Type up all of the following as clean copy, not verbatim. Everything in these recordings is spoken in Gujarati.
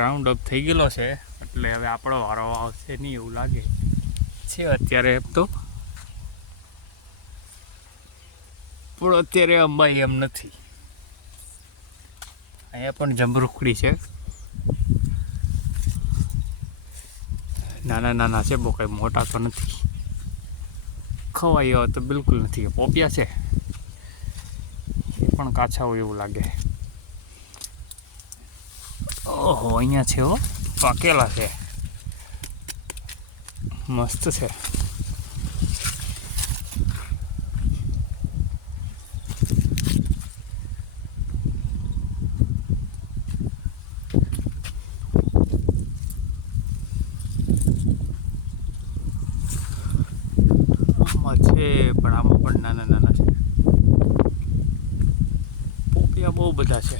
રાઉન્ડ અપ થઈ ગયેલો છે એટલે હવે આપણો વારો આવશે નહીં એવું લાગે છે અત્યારે. એમ તો પણ અત્યારે અંબાઈ એમ નથી. અહીંયા પણ જમરૂખડી છે, નાના નાના છે, બહુ કંઈ મોટા તો નથી. ખવાય એવા તો બિલકુલ નથી. પોપિયા છે એ પણ કાચા હોય એવું લાગે. ઓહો, અહીંયા છે હો, પાકેલા છે, મસ્ત છે. આમાં છે પણ આમાં પણ નાના નાના છે. પોપિયા બહુ બધા છે.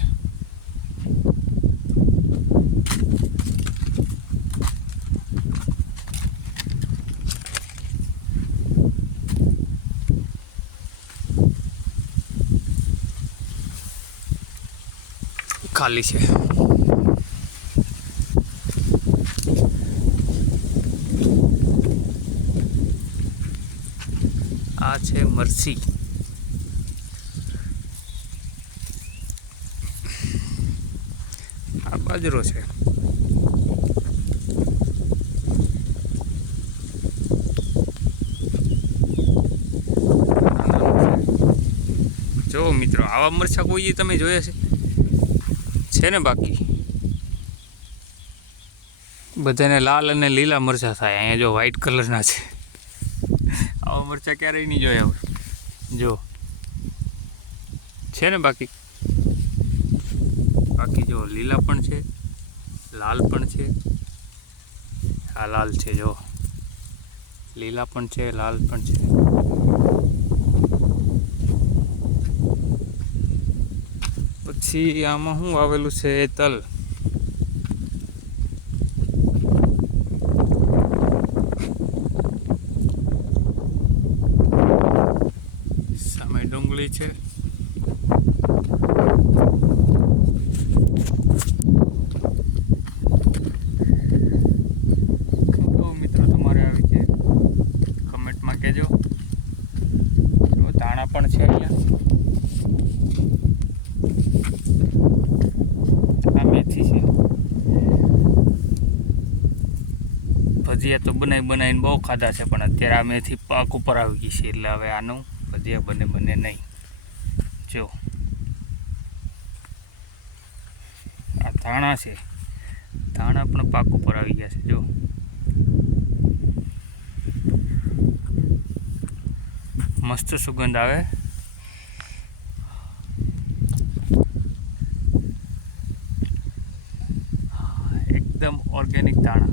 ખાલી છે. આ છે મરસી. આ બાજરો છે. જો મિત્રો, આવા મરચાં કોઈ તમે જોયા છે ને? બાકી બધાને લાલ અને લીલા મરચાં થાય. અહીંયા જો વ્હાઈટ કલરના છે. આવા મરચાં ક્યારેય નહીં જોયા હોય. જો છે ને બાકી જો લીલા પણ છે, લાલ પણ છે. આ લાલ છે, જો લીલા પણ છે, લાલ પણ છે. પછી આમાં શું આવેલું છે? તલ. સામે ડુંગળી છે. તો મિત્રો તમારે આવી છે કમેન્ટમાં કહેજો. ધાણા પણ છે અહીંયા. આ મેથી છે. ભજીયા તો બનાવીને બહુ ખાધા છે, પણ અત્યારે આ મેથી પાક ઉપર આવી ગઈ છે એટલે હવે આનું ભજીયા બને નહીં. જો આ ધાણા છે, ધાણા પણ પાક ઉપર આવી ગયા છે. જો મસ્ત સુગંધ આવે. એકદમ ઓર્ગેનિક ધાણા.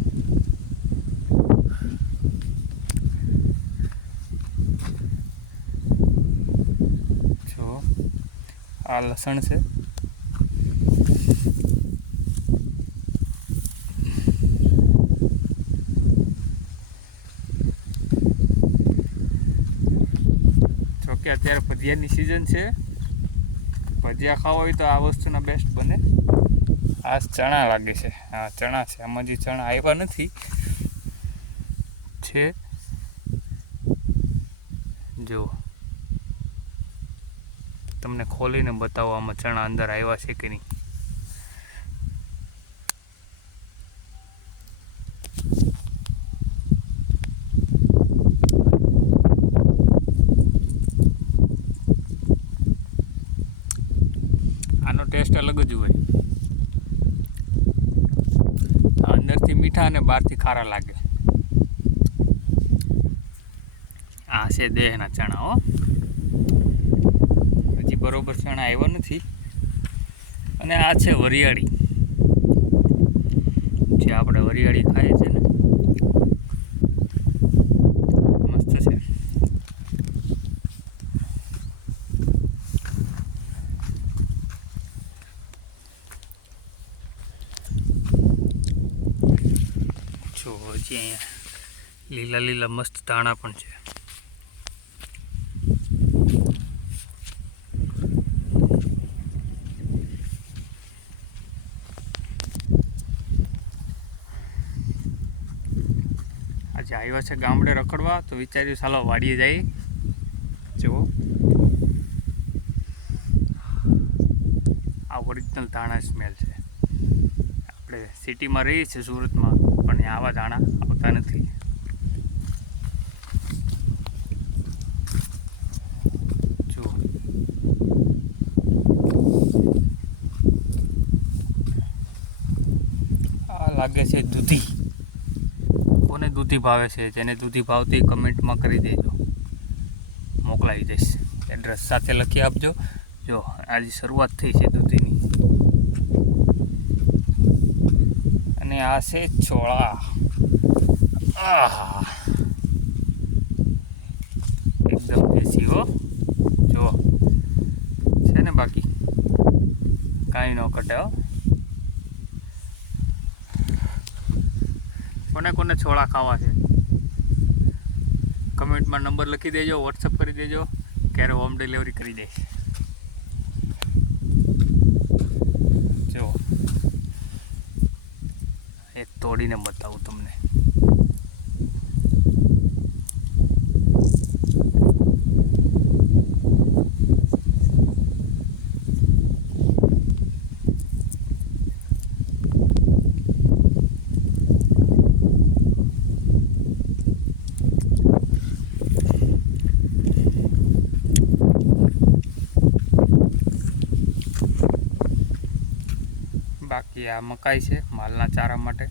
જો આ લસણ છે. જોકે અત્યારે ભજીયાની સિઝન છે. ભજીયા ખાવા હોય તો આ વસ્તુના બેસ્ટ બને. આ ચણા લાગે છે. હા, ચણા છે. આમાં જે ચણા આવ્યા નથી છે. જો તમને ખોલીને બતાવો આમાં ચણા અંદર આવ્યા છે કે નહીં. આનો ટેસ્ટ અલગ જ હોય. અંદરથી મીઠા અને બહારથી ખારા લાગે. આ છે દેહના ચણા. હો, હજી બરોબર ચણા આવ્યા નથી. અને આ છે વરિયાળી, જે આપણે વરિયાળી ખાઈએ છીએ ને, મસ્ત છે. જો હજી અહીંયા લીલા લીલા મસ્ત ધાણા પણ છે. આજે આવ્યા છે ગામડે રખડવા તો વિચાર્યું ચાલો વાડીએ જઈએ. જુઓ આ ઓરિજિનલ ધાણા સ્મેલ છે. આપણે સિટીમાં રહીએ છીએ સુરતમાં, પણ આવા ધાણા આવતા નથી. જુઓ આ લાગે છે દૂધી. કોને દૂધી ભાવે છે? જેને દૂધી ભાવતી કમેન્ટમાં કરી દેજો, મોકલાવી દઈશ. એડ્રેસ સાથે લખી આપજો. જો આજે શરૂઆત થઈ છે દૂધીની. અને આ છે છોળા. આહા એકદમ દેશી હો. જુઓ છે ને, બાકી કાંઈ ન કટે હો. કોને કોને છોળા ખાવા છે કમેન્ટમાં નંબર લખી દેજો, વોટ્સઅપ કરી દેજો, ક્યારે હોમ ડિલિવરી કરી દઈશ. જુઓ એક તોડીને બતાવું તમને. બાકી આ મકાઈ છે માલના ચારા માટે.